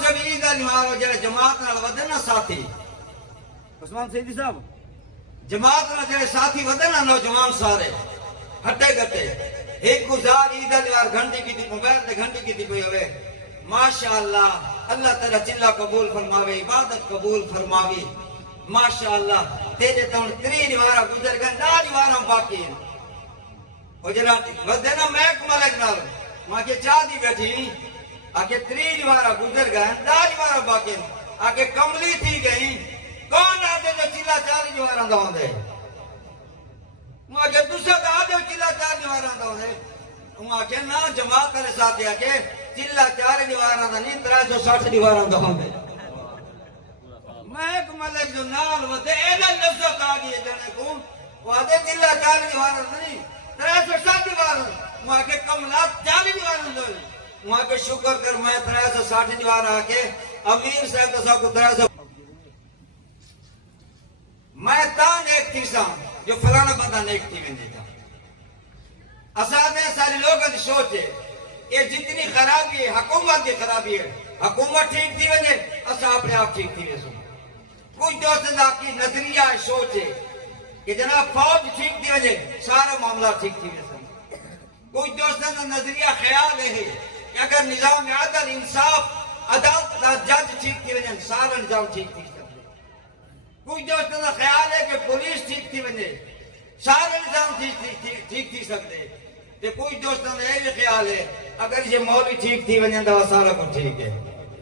مناسب عید دا نوارو جڑے جماعت نال ودن نا ساتھی عثمان سیدی صاحب جماعت نال جڑے ساتھی ودن نا نوجوان سارے ہٹے گٹے ایک گزار عید دا نوار گھنٹی کی تھی موبائل تے گھنٹی کی تھی پئی ہوئے ماشاءاللہ اللہ تعالی چلا قبول فرماوے عبادت قبول فرماوے ماشاءاللہ تیرے تو 3 نوارا گزر گئے 9 نوارا باقی ہیں وہ جڑا ودے نا محک ملک نال ماں کے چاہ دی بیٹھی آگے 3 نوارا گزر گئے 9 نوارا باقی ہیں آگے کملی تھی گئی کون آدھے جو چلا 4 نوارا دا ہوندے آگے دوسرا دا آدھے چلا 4 نوارا دا ہوندے آگے نا جماعت کرے ساتھ آگے چلا 4 نوارا دا نہیں 360 نوارا دا ہوندے میں ایک ملک جو نال ودے اینا لفظت آگی جنے کو وہ آدھے چلا 4 نوارا نہیں 360 نوارا وہاں کے کملات 40 نوارا دے وہاں کے شکر کر میں 360 نوارا آکے امیر صاحب تو سب کو 300 میں تاں نیک تھی سا جو فلانا بندہ نیک تھی میں دیتا اسادے سارے لوگوں کی سوچ ہے یہ جتنی خرابی ہے حکومت کی خرابی ہے حکومت ٹھیک تھی وجہ اسا اپنے آپ ٹھیک تھی ویسو کوئی دوست کی نظریہ سوچ ہے کہ جناب فوج ٹھیک تھی وجہ سارا معاملہ ٹھیک تھی ویسو کوئی دوست کا نظریہ خیال ہے کہ اگر نظام عدل انصاف عدالت جج ٹھیک تھی وجہ سارا نظام ٹھیک تھی کوئی دوست کا خیال ہے کہ پولیس ٹھیک تھی وجہ سارا نظام ٹھیک تھی سکتے تے کوئی دوست کا یہ خیال ہے اگر یہ مولوی ٹھیک تھی وجہ تو سارا کچھ ٹھیک ہے